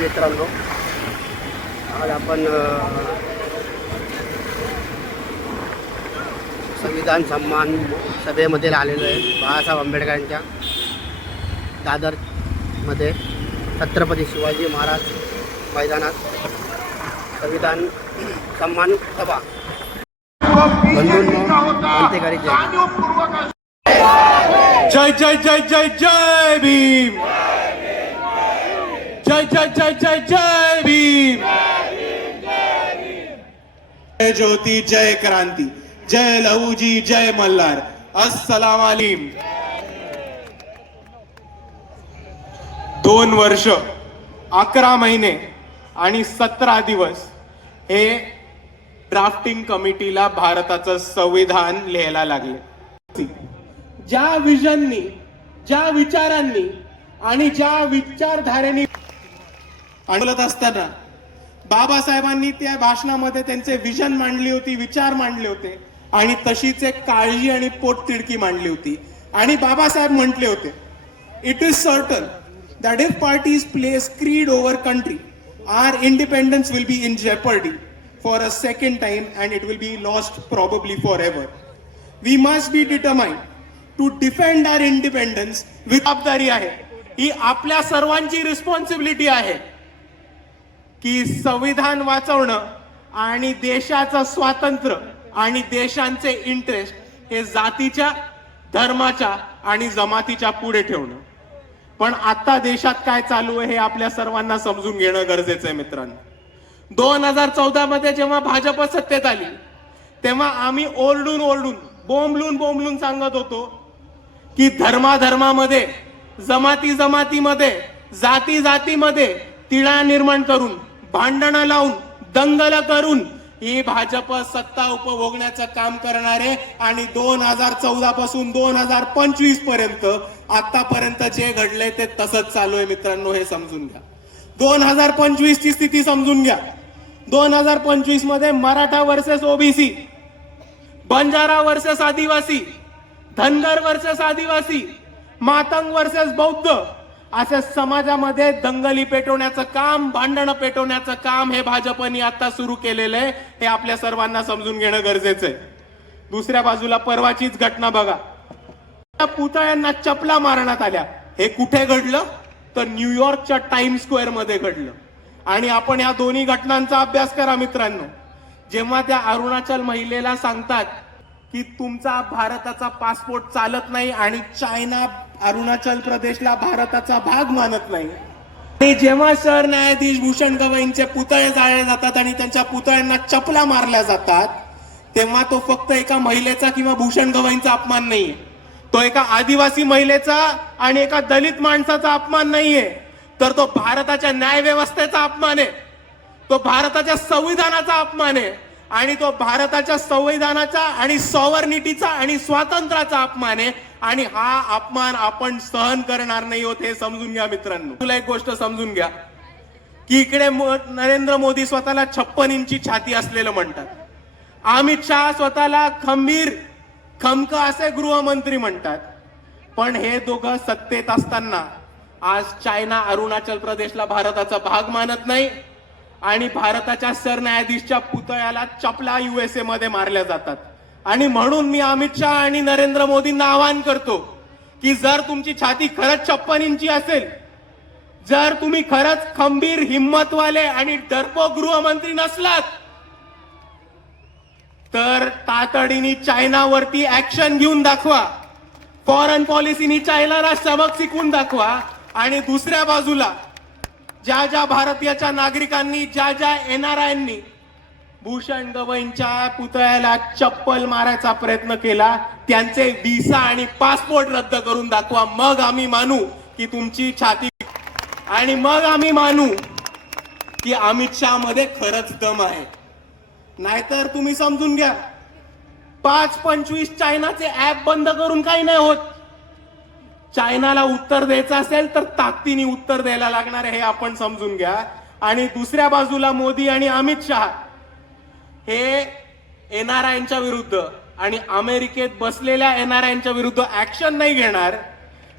मित्रांनो. आज आपण संविधान सन्मान सभेमध्ये आलेलो आहे. बाळासाहेब आंबेडकरांच्या दादरमध्ये छत्रपती शिवाजी महाराज मैदानात संविधान सन्मान सभा. क्रांतिकारी जय. जय जय जय जय जय भीम. जय जय जय जय जय भीम। जय ज्योती जय क्रांती जय लहूजी जय मल्हार। अस्सलाम अलीम दोन वर्ष अकरा महिने आणि सतरा दिवस हे ड्राफ्टिंग कमिटीला भारताचं संविधान लिहायला लागले. ज्या विजननी ज्या विचारांनी आणि ज्या विचारधारेने आणलत असताना बाबासाहेबांनी त्या भाषणामध्ये त्यांचे विजन मांडली होती विचार मांडले होते आणि तशीच एक काळजी आणि पोट तिडकी मांडली होती. आणि बाबासाहेब म्हटले होते it is certain that if parties place creed over country our independence will be in jeopardy for a second time and it will be lost probably for ever we must be determined to defend our independence with आहे. ही आपल्या सर्वांची responsibility आहे. की संविधान वाचवणं आणि देशाचं स्वातंत्र्य आणि देशांचे इंटरेस्ट हे जातीच्या धर्माच्या आणि जमातीच्या पुढे ठेवणं. पण आता देशात काय चालू आहे हे आपल्या सर्वांना समजून घेणं गरजेचं आहे मित्रांनो. दोन हजार चौदा मध्ये जेव्हा भाजप सत्तेत आली तेव्हा आम्ही ओरडून ओरडून बोंबलून बोंबलून सांगत होतो की धर्माधर्मामध्ये जमाती जमातीमध्ये जाती जातीमध्ये तिळा निर्माण करून भांडणं लावून दंगल करून ही भाजप सत्ता उपभोगण्याचं काम करणारे आणि दोन हजार चौदा पासून दोन हजार पंचवीसपर्यंत आतापर्यंत जे घडलंय ते तसंच चालू आहे मित्रांनो हे समजून घ्या. दोन हजार पंचवीस ची स्थिती समजून घ्या. दोन हजार पंचवीसमध्ये Maratha versus OBC Banjara versus Adivasi Dhangar versus आदिवासी मातंग वर्सेस बौद्ध अशा समाजामध्ये दंगली पेटवण्याचं काम भांडणं पेटवण्याचं काम हे भाजपनी आता सुरू केलेलं आहे. हे आपल्या सर्वांना समजून घेणं गरजेचं आहे. दुसऱ्या बाजूला परवाचीच घटना बघा. त्या पुतळ्यांना चपला मारण्यात आल्या. हे कुठे घडलं? तर न्यूयॉर्कच्या टाइम स्क्वेअरमध्ये घडलं. आणि आपण या दोन्ही घटनांचा अभ्यास करा मित्रांनो. जेव्हा त्या अरुणाचल महिलेला सांगतात की तुमचा भारताचा पासपोर्ट चालत नाही आणि चायना अरुणाचल प्रदेशला भारताचा भाग मानत नाही. आणि जेव्हा सरन्यायाधीश भूषण गवईंचे पुतळे जाळले जातात आणि त्यांच्या पुतळ्यांना चपला मारल्या जातात तेव्हा तो फक्त एका महिलेचा किंवा भूषण गवईंचा अपमान नाहीये. तो एका आदिवासी महिलेचा आणि एका दलित माणसाचा अपमान नाहीये. तर तो भारताच्या न्याय व्यवस्थेचा अपमान आहे. तो भारताच्या संविधानाचा अपमान आहे. आणि तो भारताच्या संविधानाचा आणि सॉवर्निटीचा आणि स्वातंत्र्याचा अपमान आहे. आणि हा अपमान आपण सहन करणार नाही होत हे समजून घ्या मित्रांनो. तुला एक गोष्ट समजून घ्या. की इकडे मो- नरेंद्र मोदी स्वतःला छप्पन इंची छाती असलेलं म्हणतात. अमित शहा स्वतःला खंबीर खमक असे गृहमंत्री म्हणतात. पण हे दोघं सत्तेत असताना आज चायना अरुणाचल प्रदेशला भारताचा भाग मानत नाही. आणि भारताच्या सरन्यायाधीशच्या पुतळ्याला चपला युएसए मध्ये मारल्या जातात. आणि म्हणून मी अमित शहा आणि नरेंद्र मोदींना आवाहन करतो की जर तुमची छाती खरंच छप्पन इंची असेल जर तुम्ही खरंच खंबीर हिंमतवाले आणि डरपो गृहमंत्री नसलात तर तातडीने चायनावरती ऍक्शन घेऊन दाखवा. फॉरेन पॉलिसीनी चायनाला सबक शिकवून दाखवा. आणि दुसऱ्या बाजूला ज्या ज्या भारतीयाच्या नागरिकांनी ज्या ज्या एनआरआयनी भूषण गवईंच्या पुतळ्याला चप्पल मारायचा प्रयत्न केला त्यांचे व्हिसा आणि पासपोर्ट रद्द करून दाखवा. मग आम्ही मानू की तुमची छाती आणि मग आम्ही मानू की अमित शहा मध्ये खरंच दम आहे. नाहीतर तुम्ही समजून घ्या. पाच पंचवीस चायनाचे ऍप बंद करून काही नाही होत. चायनाला उत्तर द्यायचं असेल तर ताकदीने उत्तर द्यायला लागणार आहे हे आपण समजून घ्या. आणि दुसऱ्या बाजूला मोदी आणि अमित शहा हे एनआरआयच्या विरुद्ध आणि अमेरिकेत बसलेल्या एनआरआयच्या विरुद्ध ऍक्शन नाही घेणार.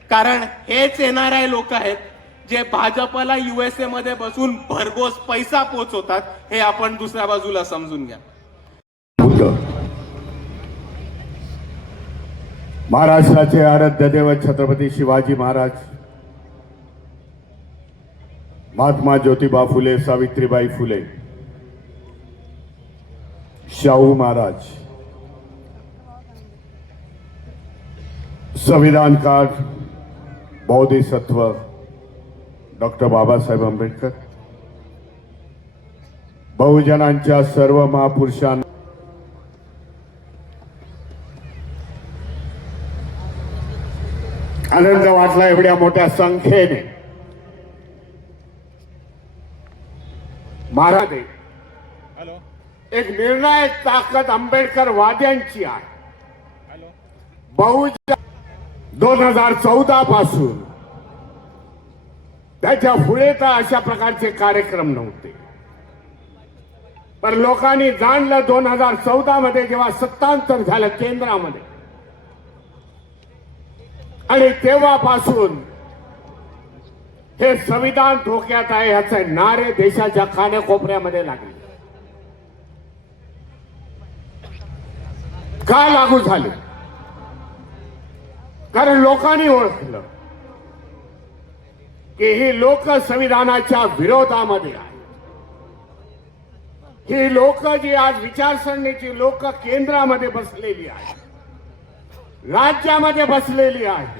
कारण हेच एनआरआय लोक आहेत जे भाजपला युएसए मध्ये बसून भरघोस पैसा पोचवतात हे आपण दुसऱ्या बाजूला समजून घ्या बुद्ध महाराष्ट्राचे आराध्य देव छत्रपती शिवाजी महाराज महात्मा ज्योतिबा फुले सावित्रीबाई फुले शाहू महाराज संविधानकार बौद्धिसत्व डॉक्टर बाबासाहेब आंबेडकर बहुजनांच्या सर्व महापुरुषांना आनंद वाटला एवढ्या मोठ्या संख्येने. महाराज एक निर्णायक ताकद आंबेडकर वाद्यांची आहे. बहुजन दोन हजार चौदा पासून. त्याच्या पुढे तर अशा प्रकारचे कार्यक्रम नव्हते. पण लोकांनी जाणलं दोन हजार चौदा मध्ये जेव्हा सत्तांतर झालं केंद्रामध्ये आणि तेव्हापासून हे संविधान धोक्यात आहे ह्याचे नारे देशाच्या खाण्याकोपऱ्यामध्ये लागले. का लागू झाले? कारण लोकांनी ओळखलं की ही लोक संविधानाच्या विरोधामध्ये आहे ही लोक जी आज विचारसरणीची लोक केंद्रामध्ये बसलेली आहे राज्यामध्ये बसलेली आहे.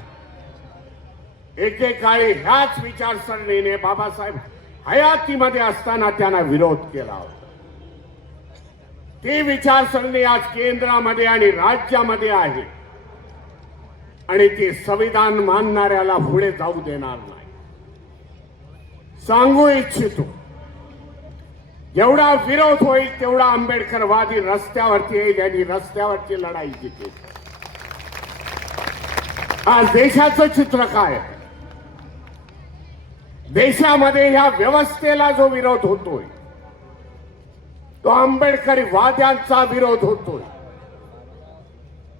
एकेकाळी ह्याच विचारसरणीने बाबासाहेब हयातीमध्ये असताना त्यांना विरोध केला होता. ती विचारसरणी आज केंद्रामध्ये आणि राज्यामध्ये आहे. आणि ती संविधान मानणाऱ्याला पुढे जाऊ देणार नाही. सांगू इच्छितो जेवढा विरोध होईल तेवढा आंबेडकरवादी रस्त्यावरती येईल आणि रस्त्यावरची लढाई जिंकेल. आज देशाचं चित्र काय? देशामध्ये ह्या व्यवस्थेला जो विरोध होतोय तो आंबेडकरी वाद्यांचा विरोध होतोय.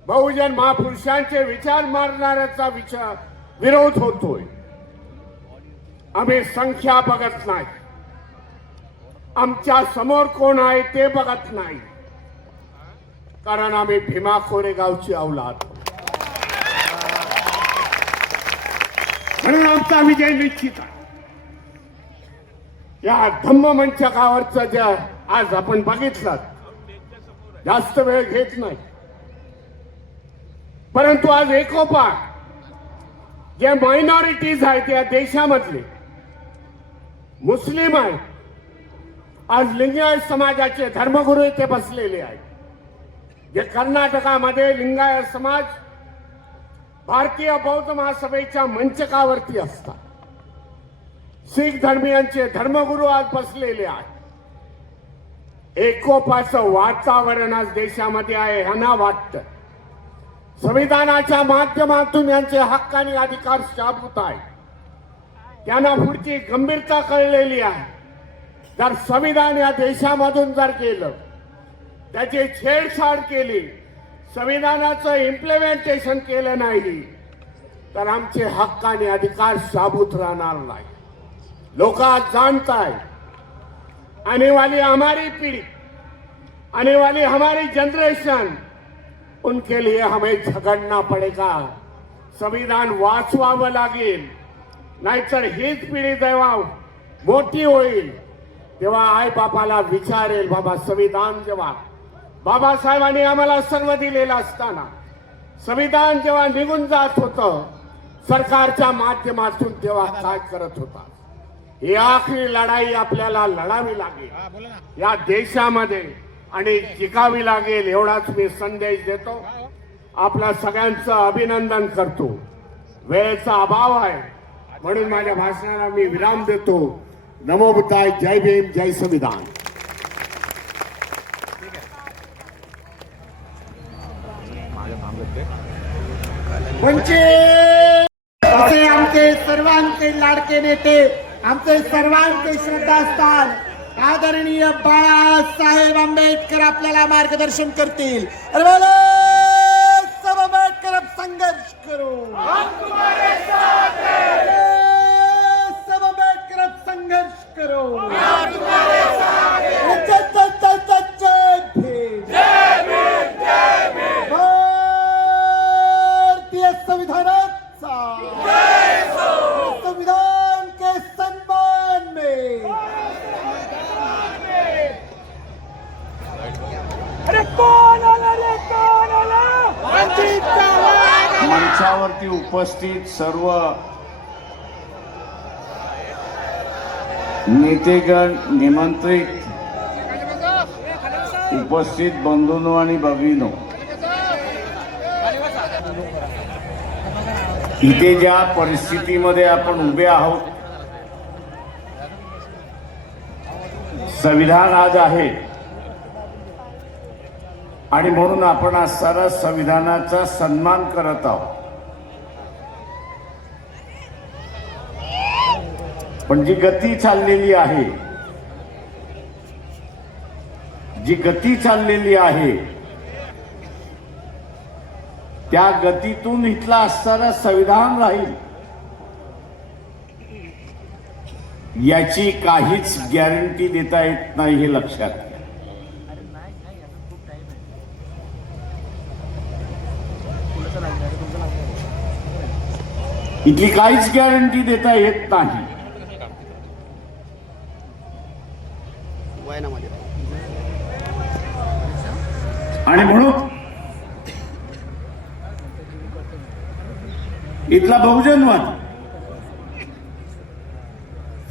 बहुजन महापुरुषांचे विचार मारणाऱ्याचा विचार विरोध होतोय. आम्ही संख्या बघत नाही. आमच्यासमोर कोण आहे ते बघत नाही. कारण आम्ही भीमा कोरेगावची औलाद आहोत. आमचा विजय निश्चित आहे या धम्म मंचकावरचं ज्या आज आपण बघितला जास्त वेळ घेत नाही परंतु आज एकोपा जे मायनॉरिटीज आहेत या देशामधले मुस्लिम आहेत आज लिंगायत समाजाचे धर्मगुरू इथे बसलेले आहेत जे कर्नाटकामध्ये लिंगायत समाज भारतीय बौद्ध महासभेच्या मंचकावरती असतात. शीख धर्मियांचे धर्मगुरू आज बसलेले आहेत. एकोपाचं वातावरण आज देशामध्ये आहे ह्यांना वाटतं. संविधानाच्या माध्यमातून यांचे हक्क आणि अधिकार शाबूत आहे त्यांना पुढची गंभीरता कळलेली आहे. जर संविधान या देशामधून जर केलं त्याची छेडछाड केली संविधानाचं इम्प्लिमेंटेशन केलं नाही तर आमचे हक्क आणि अधिकार साबूत राहणार नाही. लोक आज जानता आने वाली हमारी पीढ़ी आने वाली हमारी जनरेशन उनके लिए हमें झगड़ना पड़ेगा. संविधान वाचवावं लागेल नाहीतर हीच पिढी जेव्हा मोठी होईल तेव्हा आई बापाला विचारेल बाबा संविधान जेव्हा बाबासाहेबांनी आम्हाला सर्व दिलेलं असताना संविधान जेव्हा निघून जात होतं सरकारच्या माध्यमातून तेव्हा काय करत होता? ही आखरी लढाई आपल्याला लढावी लागेल. या देशामध्ये आणि जिंकावी लागेल एवढाच मी संदेश देतो. आपल्या सगळ्यांचं अभिनंदन करतो. वेळेचा अभाव आहे. म्हणून माझ्या भाषणाला मी विराम देतो. नमो बुद्धाय जय भीम जय संविधान. वंचित असे आमचे सर्वांचे लाडके नेते आमचे सर्वांचे श्रद्धास्थान आदरणीय बाळासाहेब आंबेडकर आपल्याला मार्गदर्शन करतील. अरे नेतेगण निमंत्रित उपस्थित बंधूंनो आणि भगिनो इथे ज्या परिस्थितीमध्ये आपण उभे आहोत संविधान आज आहे. आणि म्हणून आपण आज सारा संविधानाचा सन्मान करत आहोत. पण जी गती चाललेली आहे जी गती चाललेली आहे त्या गतीतून इथला असणारा संविधान राहील. याची काहीच गॅरंटी देता येत नाही हे लक्षात घ्या. इथली काहीच गॅरंटी देता येत नाही. आणि म्हणून इथला बहुजनवादी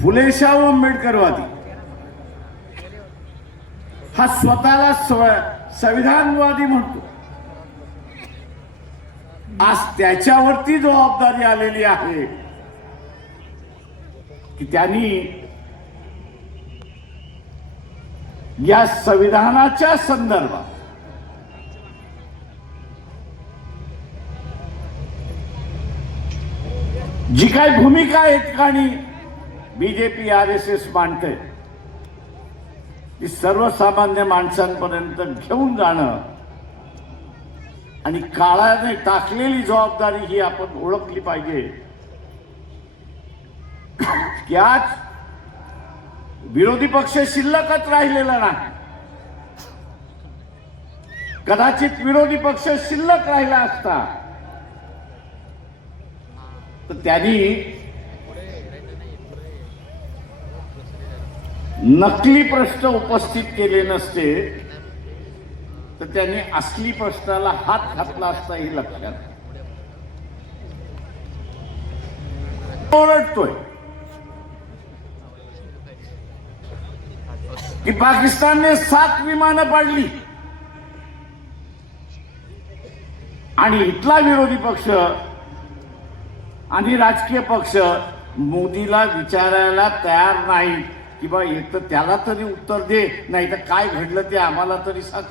फुलेशाहू आंबेडकरवादी. हा स्वतःला संविधानवादी म्हणतो. आज त्याच्यावरती जबाबदारी आलेली आहे की त्यांनी या संविधानाच्या संदर्भात जी काय भूमिका आहे ठिकाणी बीजेपी आर एस एस मांडते ती सर्वसामान्य माणसांपर्यंत घेऊन जाणं आणि काळाने टाकलेली जबाबदारी ही आपण ओळखली पाहिजे. की आज विरोधी पक्ष शिल्लकच राहिलेला नाही. कदाचित विरोधी पक्ष शिल्लक राहिला असता. तर त्यांनी नकली प्रश्न उपस्थित केले नसते तर त्यांनी असली प्रश्नाला हात घातला असता हे लक्षात ओरडतोय की पाकिस्तानने सात विमानं पाडली. आणि इथला विरोधी पक्ष आणि राजकीय पक्ष मोदीला विचारायला तयार नाही की बा एक तर त्याला तरी उत्तर दे नाही तर काय घडलं ते आम्हाला तरी सांग.